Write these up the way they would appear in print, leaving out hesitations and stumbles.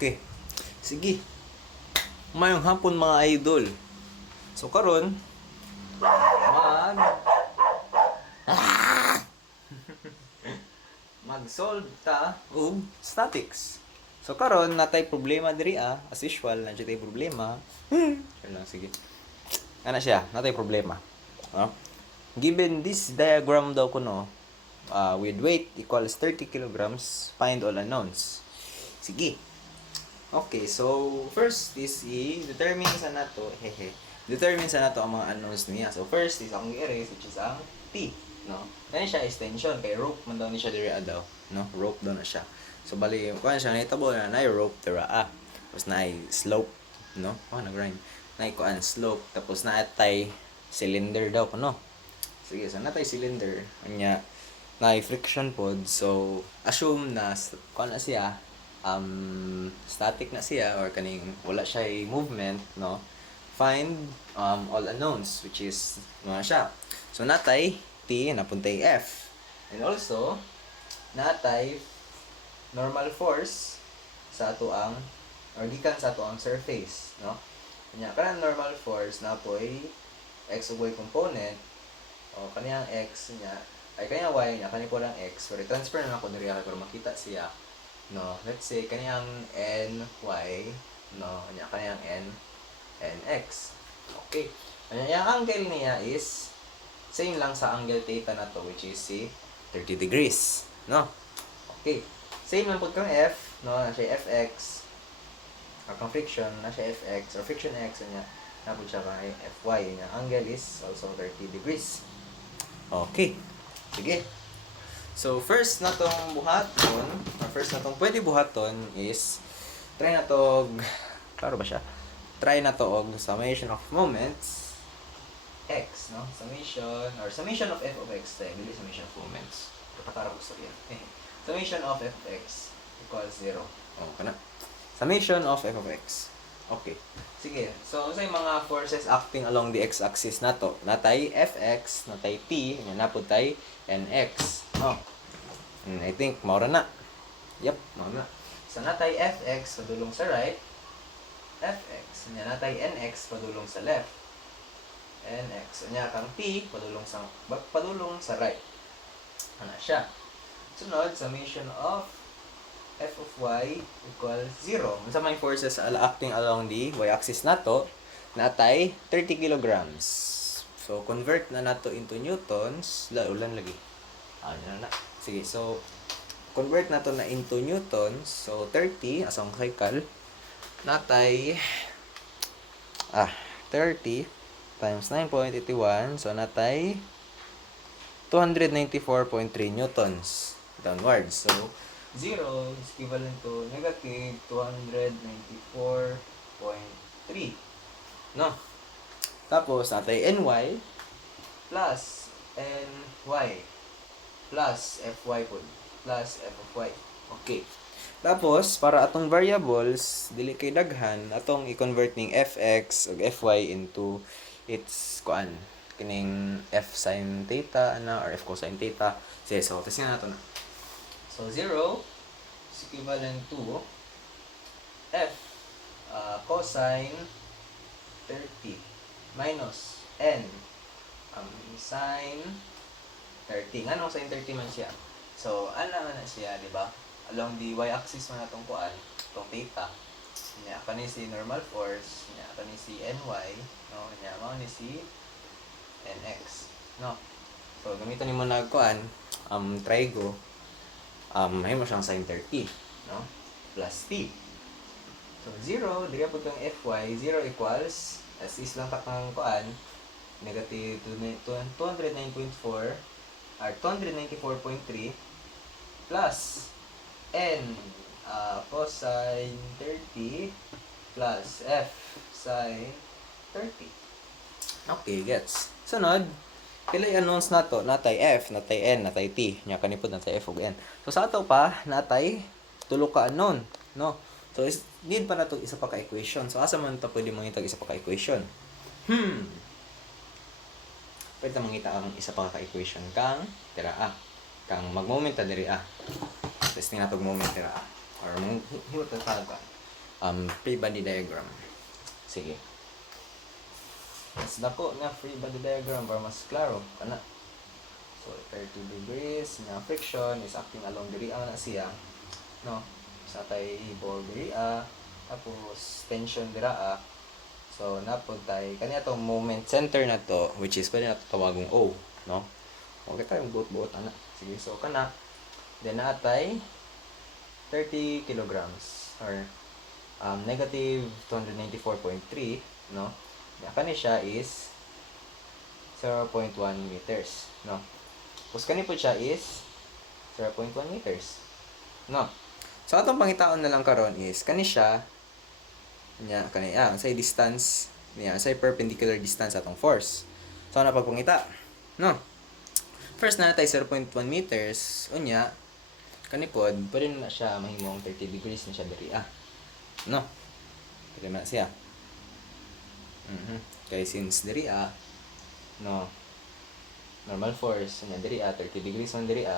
Okay. Sige. Mayong hapon mga idol. So karon mag mag-solve ta og statics. So karon natay problema diri as usual nandiyo tay problema. Lang sige. Ana siya, natay problema. No? Given this diagram daw kuno, with weight equals 30 kilograms, find all unknowns. Sige. Okay, so first is determine sa nato, determine sa nato ang mga unknowns niya. So first is akong i-erase, which is ang T, no? Kaya siya is tension, kay rope man daw ni siya diri daw, no? Rope daw na siya. So bali, kung siya nahitabo na na rope dira tapos na slope, no? Nag-grind. Na kuan slope, tapos na atay cylinder daw kuno. Sige, so natay cylinder, anya na friction pod. So assume na kuan na siya, static na siya or kaning wala siya movement, no? Find all unknowns, which is mga siya. So natay T, napuntay F, and also natay normal force sa ato ang or gikan sa ato ang surface, no? Kanya kanang normal force na po'y x ug y component o kaniyang x niya ay kaniyang y niya kani po lang x, so transfer na ako diri para makita siya. No, let's say kaniyang ny, no, kaniyang nx. Okay. Yung angle niya is same lang sa angle theta na to, which is si 30 degrees, no? Okay. Same lang pud kang f, no, na siya fx. Or kang friction na siya fx or friction x niya. Na pud siya kay fy niya. Angle is also 30 degrees. Okay. Sige. So, first na tong buhaton, or first na tong pwede buhaton is, try na to, klaro ba siya? Try na to og summation of moments, x, no? Summation of f of x, tayo, bili summation of moments. Kapatara ko sa yan. Summation of f of x equals 0. Kana. Summation of f of x. Okay. Sige. So, sa mga forces acting along the x-axis na to, natay fx, natay t, napod tay nx. I think maura na. Yep, maura na. So natay fx padulong sa right, fx. Nya natay nx padulong sa left, nx. Nya kang t padulong sa right. Ana siya. Sunod, summation of f of y equals 0. Unsa may forces acting along the y-axis nato, natay 30 kilograms. So convert na nato into newtons. Ulan lagi. Yan na. Sige, so convert na to na into newtons. So 30 asong cycle natay 30 times 9.81, so natay 294.3 newtons downwards. So 0 is equivalent to negative 294.3, no? Tapos natay ny plus ny plus fy po. Plus f of y. Okay. Tapos, para atong variables, dili kay daghan, atong i-convert ning fx ug fy into its kining f sin theta or f cosine theta. Sige, so testin nato na. So 0 is equivalent to f cosine 30 minus n sin 30. Nga nung sin 30 man siya. So, ana na siya, di ba? Along the y-axis man natong kuan, tong theta. Nya kani si normal force, nya kani si ny, no? Nya mao ni si nx, no? So, gamiton nimo na kuan, trigo. May mo siyang sin 30, no? Plus t. So, 0, diya pud kang fy, 0 equals as is lang takang kuan, negative 209.4 or 294.3 plus n cosine 30 plus f sin 30. Okay, gets. Sunod, pila i-announce nato, natay f, natay n, natay t, nya kanipod natay f ug n. So sa ato pa natay tulo ka unknown, no? So need pa nato isa pa ka equation. So asa man ta pwede mangitag isa pa ka equation? Pwede mangita ang isa pa ka equation kang tira kang mag-moment ta diri Testing na tog moment tira or himot ta talaga. free body diagram. Sige. Mas dako na free body diagram para mas klaro kana. So 30 degrees na friction is acting along diri na siya. No? Sa tay ball diri tapos tension dira So napod tay kani atong moment center na to, which is pwede na to tawagong O, no? Okay tayo buot-buot ana. Sige, so kana then natay 30 kilograms or negative 294.3, no? Kani siya is 0.1 meters, no? Tapos kani po siya is 0.1 meters, no? So atong pangitaon na lang karon is kani siya nya kani say distance niya, say perpendicular distance atong force. So ana pagpangita, no? First na natay 0.1 meters unya kani pod pwede na siya mahimong 30 degrees na siya diri no? Pwede na siya. Kay since diri no, normal force nya diri 30 degrees man diri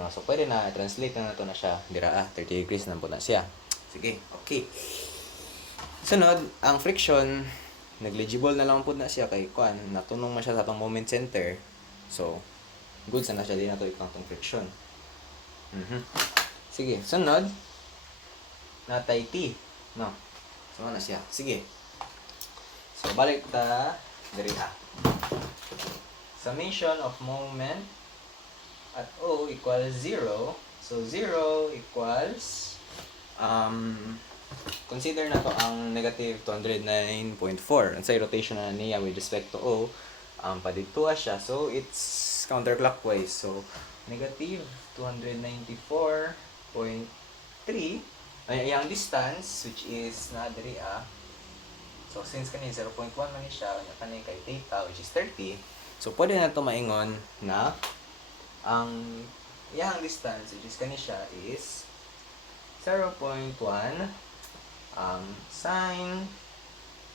no, so pwede na translate na nato na siya dira 30 degrees na po na siya. Sige, okay. Sunod, ang friction negligible na lang po na siya kay kuan natunong man siya sa atong moment center. So good na siya din nato itong friction. Sige, sunod natay T, no? So ano siya? Sige. So balik ta diri Summation of moment at O equals 0. So 0 equals consider na to ang negative 209.4. Ang say rotation na niya with respect to O, padidto siya. So it's counterclockwise. So negative 294.3 ay ang distance which is na diri so since kani 0.1 man siya kani kay theta which is 30, so pwede na to maingon na ang iyang distance which is kani siya is 0.1 sin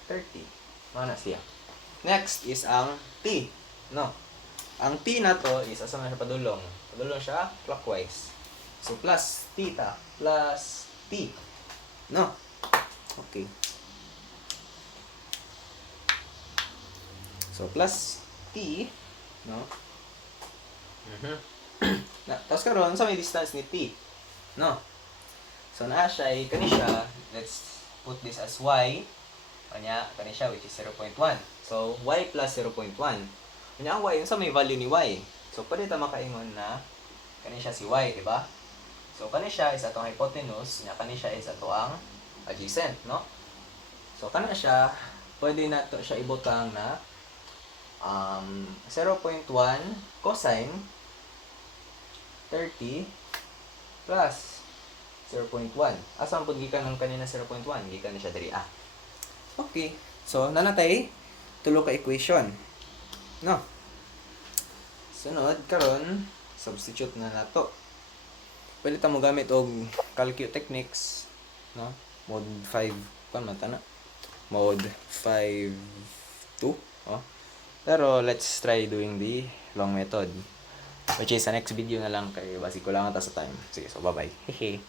30 mana siya. Next is ang T, no? Ang T na to is asa man siya padulong siya clockwise. So plus theta plus T, no? Okay. So plus T, no? Tapos karon sa may distance ni T, no? So naa siya kani siya, let's put this as y. Kani siya which is 0.1. So y plus 0.1. Kanya ang y sa may value ni y. So pwede ta makaingon na kani siya si y, di ba? So kani siya is atong hypotenuse, nya kani siya is ato ang adjacent, no? So kana siya pwede na to siya ibutang na 0.1 cosine 30 plus 0.1. Asa pud gikan ng kanina 0.1? Gikan na siya diri Okay. So nanatay tulo ka equation. No. Sunod karon substitute na nato. Pwede ta mo gamit og calculus techniques, no? Mode 5 kan man ta na. Mode 5 2, Pero let's try doing the long method. Which is sa next video na lang kay basi ko lang ata sa time. Sige, so bye-bye. Hehe.